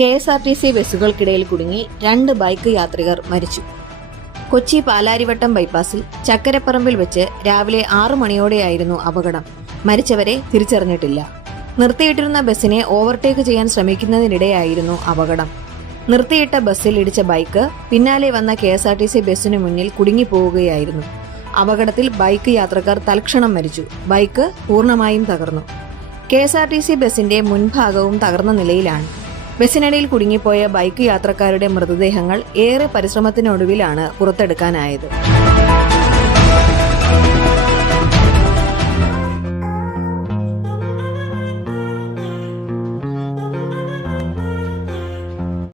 KSRTC ബസ്സുകൾക്കിടയിൽ കുടുങ്ങി 2 bike യാത്രികർ മരിച്ചു. കൊച്ചി പാലാരിവട്ടം ബൈപ്പാസിൽ ചക്കരപ്പറമ്പിൽ വെച്ച് രാവിലെ 6 മണിയോടെയായിരുന്നു അപകടം. മരിച്ചവരെ തിരിച്ചറിഞ്ഞിട്ടില്ല. നിർത്തിയിട്ടിരുന്ന ബസ്സിനെ ഓവർടേക്ക് ചെയ്യാൻ ശ്രമിക്കുന്നതിനിടെയായിരുന്നു അപകടം. നിർത്തിയിട്ട ബസ്സിൽ ഇടിച്ച ബൈക്ക് പിന്നാലെ വന്ന KSRTC ബസ്സിനു മുന്നിൽ കുടുങ്ങിപ്പോവുകയായിരുന്നു. അപകടത്തിൽ ബൈക്ക് യാത്രക്കാർ തൽക്ഷണം മരിച്ചു. ബൈക്ക് പൂർണ്ണമായും തകർന്നു. KSRTC ബസിന്റെ മുൻഭാഗവും തകർന്ന നിലയിലാണ്. ബസ്സിനിടയിൽ കുടുങ്ങിപ്പോയ ബൈക്ക് യാത്രക്കാരുടെ മൃതദേഹങ്ങൾ ഏറെ പരിശ്രമത്തിനൊടുവിലാണ് പുറത്തെടുക്കാനായത്.